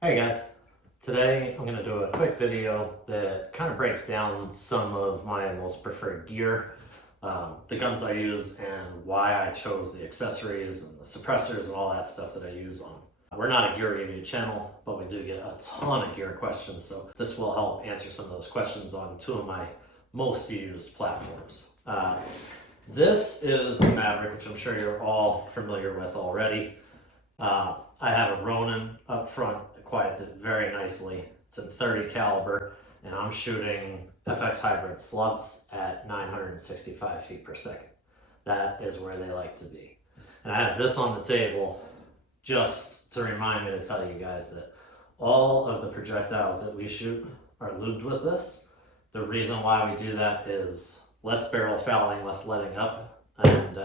Hey guys, today I'm going to do a quick video that kind of breaks down some of my most preferred gear, the guns I use, and why I chose the accessories and the suppressors and all that stuff that I use on. We're not a gear review channel, but we do get a ton of gear questions, so this will help answer some of those questions on two of my most used platforms. This is the Maverick, which I'm sure you're all familiar with already. I have a Ronin up front. It quiets it very nicely. It's in 30 caliber, and I'm shooting FX hybrid slugs at 965 feet per second. That is where they like to be. And I have this on the table just to remind me to tell you guys that all of the projectiles that we shoot are lubed with this. The reason why we do that is less barrel fouling, less letting up, and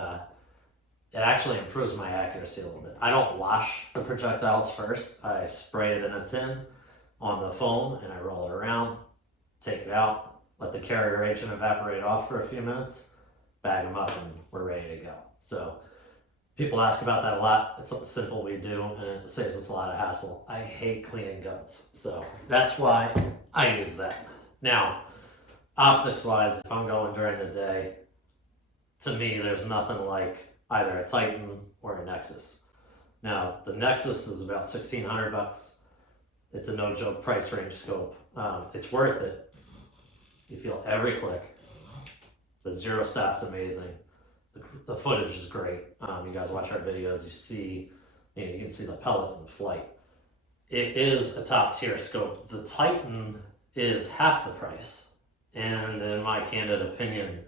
it actually improves my accuracy a little bit. I don't wash the projectiles first. I spray it in a tin on the foam and I roll it around, take it out, let the carrier agent evaporate off for a few minutes, bag them up, and we're ready to go. So people ask about that a lot. It's something simple we do and it saves us a lot of hassle. I hate cleaning guns, so that's why I use that. Now, optics wise, if I'm going during the day, to me there's nothing like either a Titan or a Nexus. Now, the Nexus is about 1,600 bucks. It's a no joke price range scope. It's worth it. You feel every click. The zero stop's amazing. The footage is great. You guys watch our videos, you can see the pellet in flight. It is a top tier scope. The Titan is half the price. And in my candid opinion,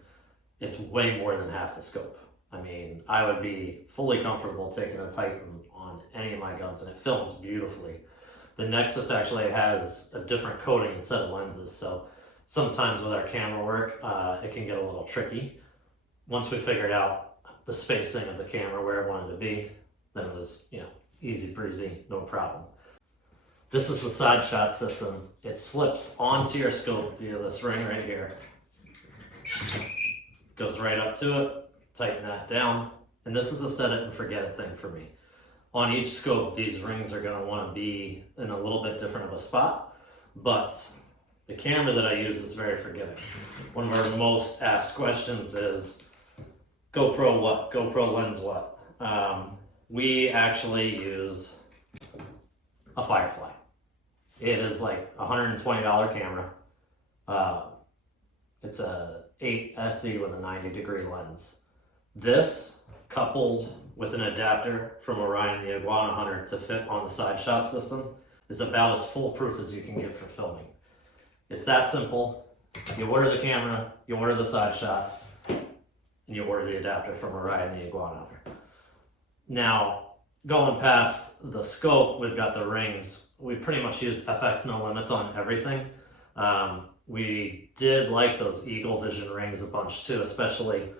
it's way more than half the scope. I mean, I would be fully comfortable taking a Titan on any of my guns, and it films beautifully. The Nexus actually has a different coating and set of lenses, so sometimes with our camera work, it can get a little tricky. Once we figured out the spacing of the camera, where it wanted to be, then it was, easy breezy, no problem. This is the side shot system. It slips onto your scope via this ring right here. Goes right up to it. Tighten that down, and this is a set it and forget it thing for me. On each scope, these rings are going to want to be in a little bit different of a spot, but the camera that I use is very forgiving. One of our most asked questions is, GoPro what? GoPro lens what? We actually use a Firefly. It is like a $120 camera. It's a 8 SE with a 90-degree lens. This, coupled with an adapter from Orion the Iguana Hunter to fit on the side shot system, is about as foolproof as you can get for filming. It's that simple. You order the camera, you order the side shot, and you order the adapter from Orion the Iguana Hunter. Now, going past the scope, we've got the rings. We pretty much use FX no limits on everything. We did like those Eagle Vision rings a bunch too, especially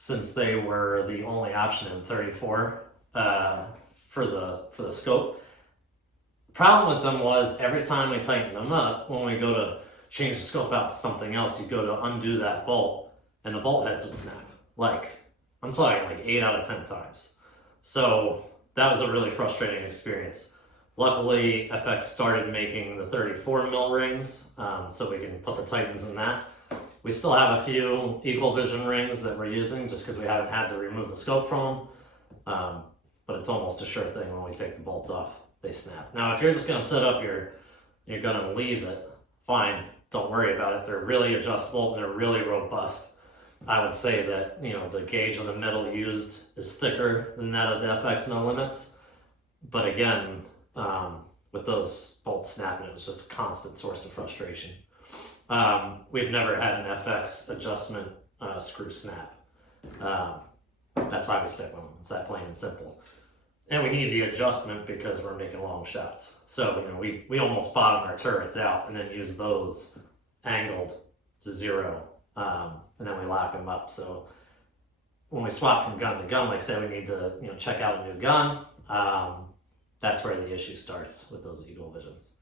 since they were the only option in 34 for the scope. The problem with them was every time we tightened them up, when we go to change the scope out to something else, you go to undo that bolt and the bolt heads would snap. I'm talking like 8 out of 10 times. So that was a really frustrating experience. Luckily, FX started making the 34 mil rings, so we can put the Titans in that. We still have a few Eagle Vision rings that we're using just because we haven't had to remove the scope from them. But it's almost a sure thing when we take the bolts off, they snap. Now, if you're just going to set up your gun and leave it, fine, don't worry about it. They're really adjustable and they're really robust. I would say that, the gauge of the metal used is thicker than that of the FX No Limits. But again, with those bolts snapping, it was just a constant source of frustration. We've never had an FX adjustment screw snap. That's why we stick with them. It's that plain and simple. And we need the adjustment because we're making long shots. So we almost bottom our turrets out and then use those angled to 0, and then we lock them up. So when we swap from gun to gun, like say we need to check out a new gun, that's where the issue starts with those Eagle Visions.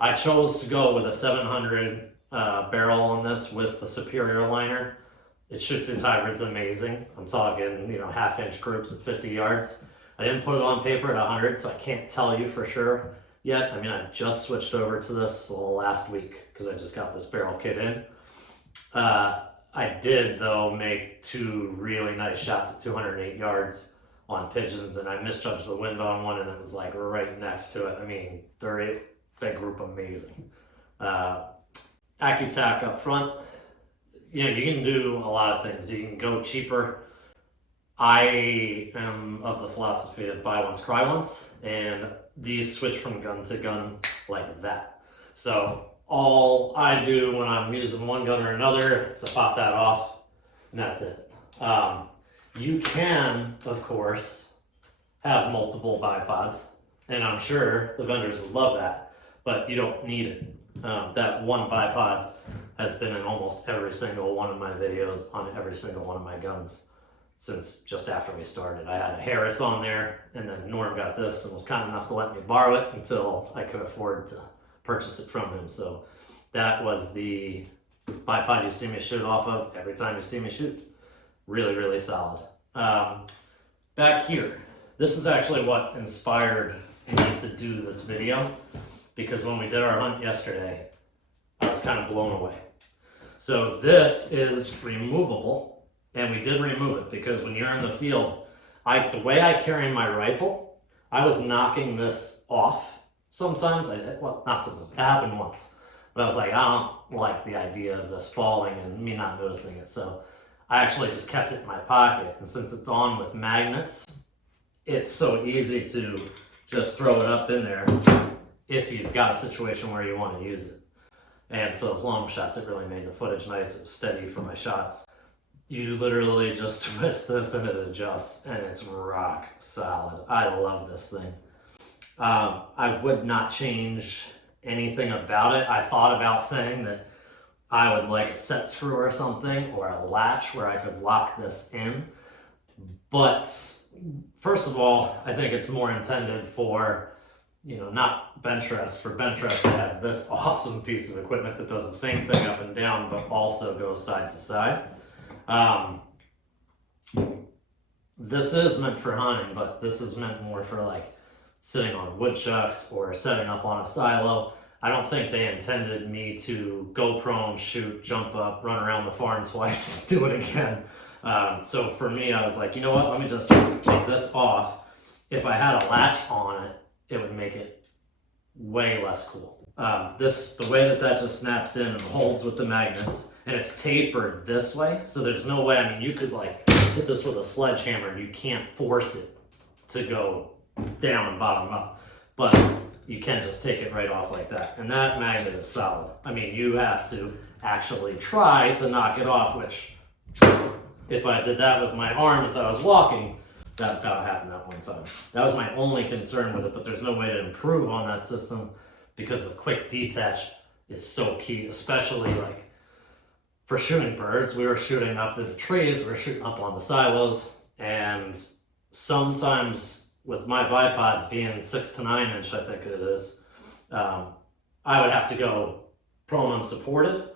I chose to go with a 700 barrel on this with the Superior liner. It shoots these hybrids amazing. I'm talking, half-inch groups at 50 yards. I didn't put it on paper at 100, so I can't tell you for sure yet. I mean, I just switched over to this last week because I just got this barrel kit in. I did, though, make 2 really nice shots at 208 yards on pigeons, and I misjudged the wind on one, and it was like right next to it. I mean, they group amazing. AccuTac up front, you know, you can do a lot of things. You can go cheaper. I am of the philosophy of buy once, cry once, and these switch from gun to gun like that. So all I do when I'm using one gun or another is I pop that off, and that's it. You can, of course, have multiple bipods, and I'm sure the vendors would love that, but you don't need it. That one bipod has been in almost every single one of my videos on every single one of my guns since just after we started. I had a Harris on there, and then Norm got this and was kind enough to let me borrow it until I could afford to purchase it from him. So that was the bipod you see me shoot off of every time you see me shoot. Really, really solid. Back here, this is actually what inspired me to do this video, because when we did our hunt yesterday, I was kind of blown away. So this is removable, and we did remove it because when you're in the field, the way I carry my rifle, I was knocking this off sometimes. Well, not sometimes, it happened once. But I was like, I don't like the idea of this falling and me not noticing it. So I actually just kept it in my pocket. And since it's on with magnets, it's so easy to just throw it up in there if you've got a situation where you want to use it. And for those long shots, it really made the footage nice. It was steady for my shots. You literally just twist this and it adjusts, and it's rock solid. I love this thing. I would not change anything about it. I thought about saying that I would like a set screw or something, or a latch where I could lock this in. But first of all, I think it's more intended for, you know, not bench rest. For bench rest, they have this awesome piece of equipment that does the same thing up and down, but also goes side to side. This is meant for hunting, but this is meant more for like sitting on woodchucks or setting up on a silo. I don't think they intended me to go prone, shoot, jump up, run around the farm twice, do it again. So for me, I was like, you know what, let me just take this off. If I had a latch on it, it would make it way less cool. The way that just snaps in and holds with the magnets, and it's tapered this way, so there's no way, I mean, you could like hit this with a sledgehammer and you can't force it to go down and bottom up, but you can just take it right off like that. And that magnet is solid. I mean, you have to actually try to knock it off, which if I did that with my arm as I was walking, that's how it happened that one time. That was my only concern with it, but there's no way to improve on that system because the quick detach is so key, especially like for shooting birds. We were shooting up into trees, we were shooting up on the silos, and sometimes with my bipods being 6 to 9 inch, I think it is, I would have to go prone unsupported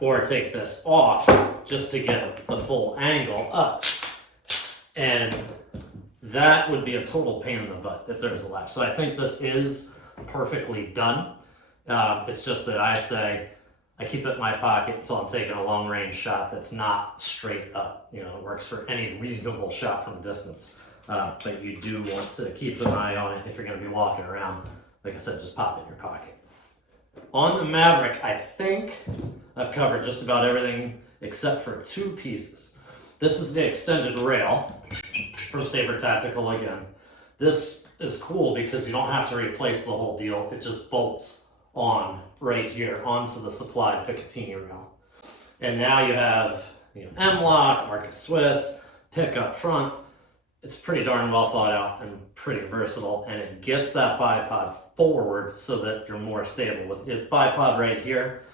or take this off just to get the full angle up. And that would be a total pain in the butt if there was a latch. So I think this is perfectly done. It's just that I say I keep it in my pocket until I'm taking a long range shot that's not straight up. You know, it works for any reasonable shot from distance. But you do want to keep an eye on it if you're going to be walking around. Like I said, just pop it in your pocket. On the Maverick, I think I've covered just about everything except for 2 pieces. This is the extended rail from Saber Tactical again. This is cool because you don't have to replace the whole deal. It just bolts on right here onto the supplied Picatinny rail. And now you have, you know, M-lock, Arca Swiss, pick up front. It's pretty darn well thought out and pretty versatile, and it gets that bipod forward so that you're more stable. With it bipod right here,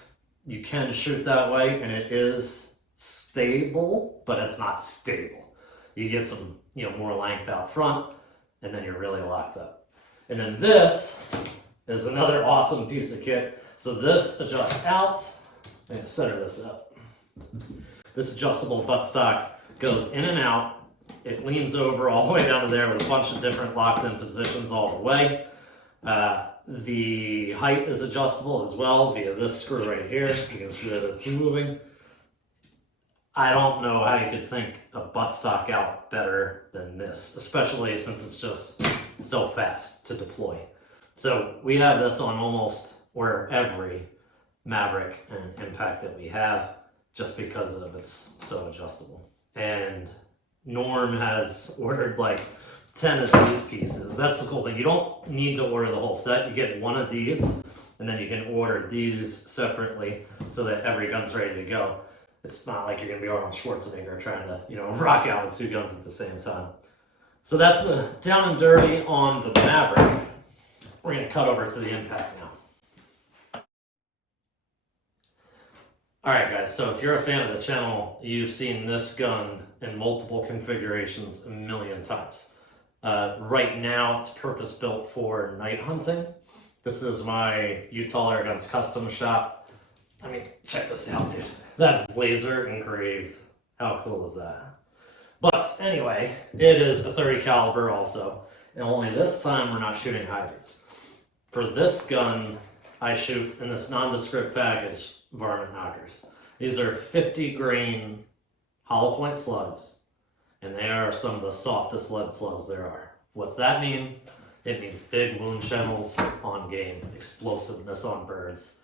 you can shoot that way and it is stable, but it's not stable. You get some, you know, more length out front, and then you're really locked up. And then this is another awesome piece of kit. So this adjusts out. I'm gonna center this up. This adjustable buttstock goes in and out. It leans over all the way down to there with a bunch of different locked in positions all the way. The height is adjustable as well via this screw right here. You can see that it's moving. I don't know how you could think a buttstock out better than this, especially since it's just so fast to deploy. So we have this on almost or every Maverick and Impact that we have, just because of it's so adjustable. And Norm has ordered like 10 of these pieces. That's the cool thing. You don't need to order the whole set. You get one of these, and then you can order these separately so that every gun's ready to go. It's not like you're gonna be Arnold Schwarzenegger trying to, rock out with two guns at the same time. So that's the down and dirty on the Maverick. We're gonna cut over to the Impact now. Alright guys, so if you're a fan of the channel, you've seen this gun in multiple configurations a million times. Right now, it's purpose-built for night hunting. This is my Utah Airgun's custom shop. I mean, check this out, dude. That's laser engraved. How cool is that? But anyway, it is a 30 caliber also, and only this time we're not shooting hybrids. For this gun, I shoot in this nondescript package varmint knockers. These are 50 grain hollow point slugs, and they are some of the softest lead slugs there are. What's that mean? It means big wound channels on game, explosiveness on birds.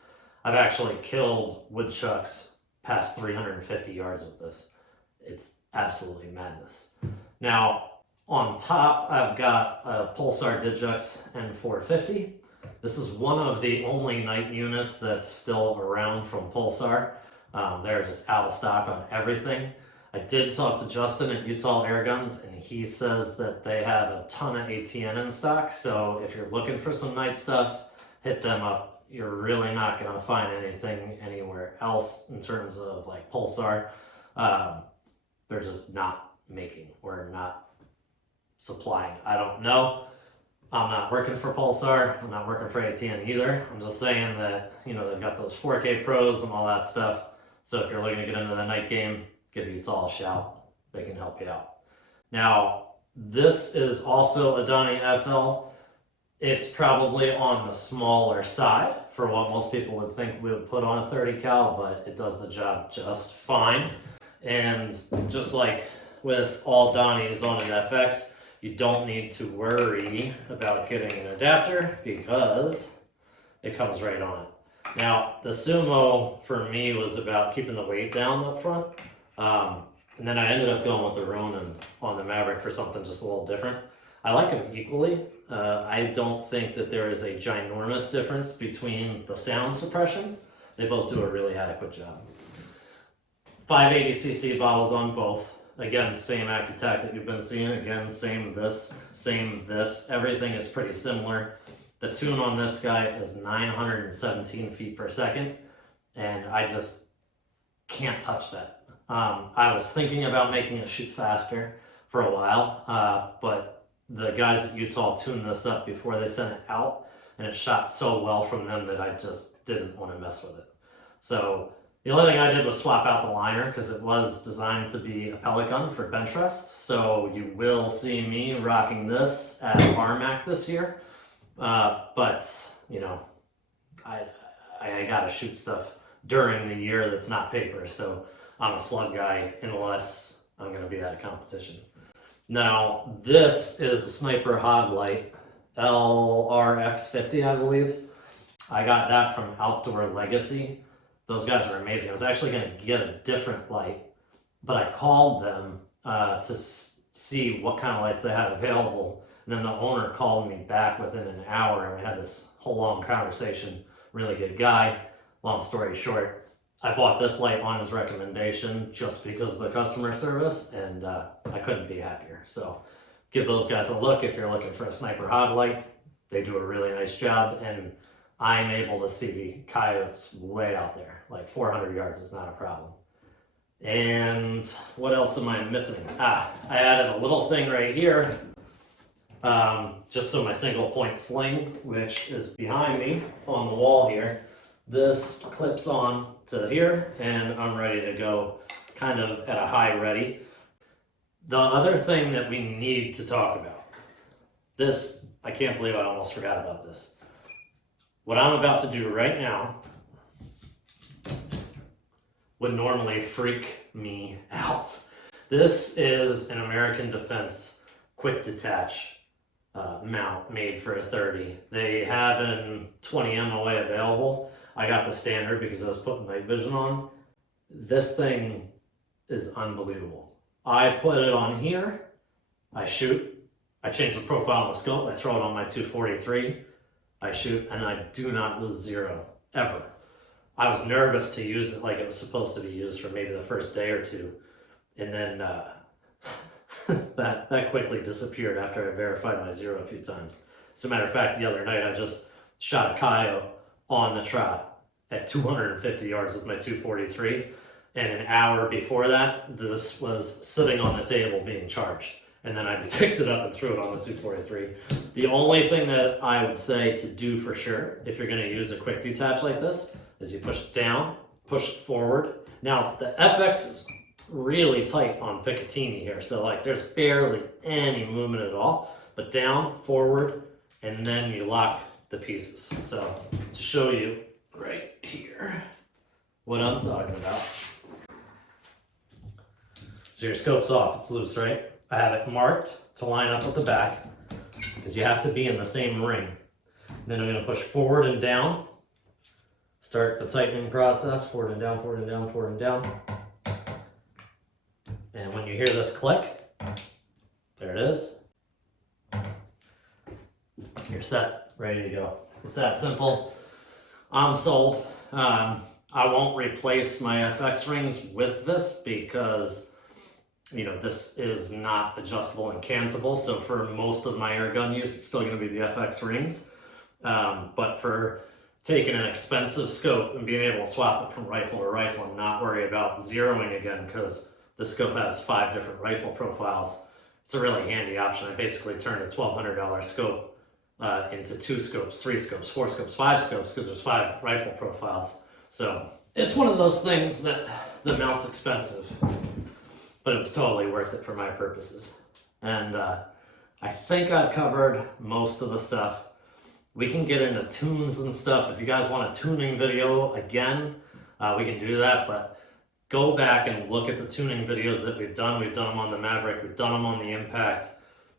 I've actually killed woodchucks past 350 yards with this. It's absolutely madness. Now, on top, I've got a Pulsar Digix N450. This is one of the only night units that's still around from Pulsar. They're just out of stock on everything. I did talk to Justin at Utah Airguns, and he says that they have a ton of ATN in stock. So if you're looking for some night stuff, hit them up. You're really not going to find anything anywhere else in terms of like Pulsar. They're just not making or not supplying. I don't know. I'm not working for Pulsar. I'm not working for ATN either. I'm just saying that, they've got those 4K pros and all that stuff. So if you're looking to get into the night game, give Utah a shout. They can help you out. Now, this is also a Donnie FL. It's probably on the smaller side for what most people would think we would put on a 30 cal, but it does the job just fine. And just like with all Donnies on an FX, you don't need to worry about getting an adapter because it comes right on it. Now, the Sumo for me was about keeping the weight down up front. And then I ended up going with the Ronin on the Maverick for something just a little different. I like them equally. I don't think that there is a ginormous difference between the sound suppression. They both do a really adequate job. 580cc bottles on both. Again, same Accutac that you've been seeing. Again, same this. Everything is pretty similar. The tune on this guy is 917 feet per second, and I just can't touch that. I was thinking about making it shoot faster for a while, but the guys at Utah tuned this up before they sent it out, and it shot so well from them that I just didn't want to mess with it. So the only thing I did was swap out the liner because it was designed to be a pellet gun for bench rest. So you will see me rocking this at RMAC this year. But I gotta shoot stuff during the year that's not paper. So I'm a slug guy unless I'm gonna be at a competition. Now this is the Sniper Hog Light LRX50, I believe. I got that from Outdoor Legacy. Those guys are amazing. I was actually going to get a different light, but I called them to see what kind of lights they had available. And then the owner called me back within an hour, and we had this whole long conversation. Really good guy. Long story short, I bought this light on his recommendation just because of the customer service, and I couldn't be happier. So give those guys a look if you're looking for a Sniper Hog Light. They do a really nice job, and I'm able to see coyotes way out there. Like 400 yards is not a problem. And what else am I missing? I added a little thing right here, just so my single point sling, which is behind me on the wall here, this clips on to here, and I'm ready to go kind of at a high ready. The other thing that we need to talk about, this I can't believe I almost forgot about this. What I'm about to do right now would normally freak me out. This is an American Defense quick detach mount made for a 30. They have an 20 MOA available. I got the standard because I was putting night vision on. This thing is unbelievable. I put it on here, I shoot, I change the profile on the scope, I throw it on my 243, I shoot, and I do not lose zero, ever. I was nervous to use it like it was supposed to be used for maybe the first day or two, and then that quickly disappeared after I verified my zero a few times. As a matter of fact, the other night I just shot a coyote on the trot at 250 yards with my 243, and an hour before that, this was sitting on the table being charged. And then I picked it up and threw it on the 243. The only thing that I would say to do for sure, if you're gonna use a quick detach like this, is you push it down, push it forward. Now, the FX is really tight on Picatinny here, so like there's barely any movement at all, but down, forward, and then you lock the pieces. So to show you right here what I'm talking about. So your scope's off, it's loose, right? I have it marked to line up with the back because you have to be in the same ring. Then I'm going to push forward and down, start the tightening process, forward and down, forward and down, forward and down. And when you hear this click, there it is. You're set, ready to go. It's that simple. I'm sold. I won't replace my FX rings with this because this is not adjustable and cantable. So for most of my airgun use, it's still going to be the FX rings. But for taking an expensive scope and being able to swap it from rifle to rifle and not worry about zeroing again, because the scope has 5 different rifle profiles, it's a really handy option. I basically turned a $1,200 scope into 2 scopes, 3 scopes, 4 scopes, 5 scopes, because there's 5 rifle profiles. So it's one of those things that the mount's expensive, but it was totally worth it for my purposes. And I think I've covered most of the stuff. We can get into tunes and stuff. If you guys want a tuning video again, we can do that, but go back and look at the tuning videos that we've done. We've done them on the Maverick, we've done them on the Impact.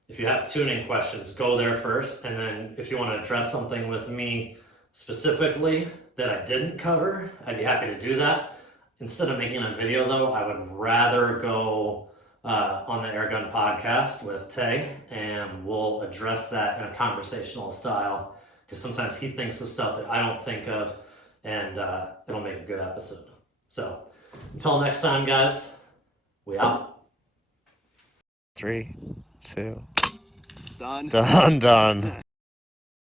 If you have tuning questions, go there first, and then if you want to address something with me specifically that I didn't cover, I'd be happy to do that. Instead of making a video though, I would rather go on the Airgun podcast with Tay, and we'll address that in a conversational style, because sometimes he thinks of stuff that I don't think of, and it'll make a good episode. So until next time, guys, we out. 3, 2. Done. Done.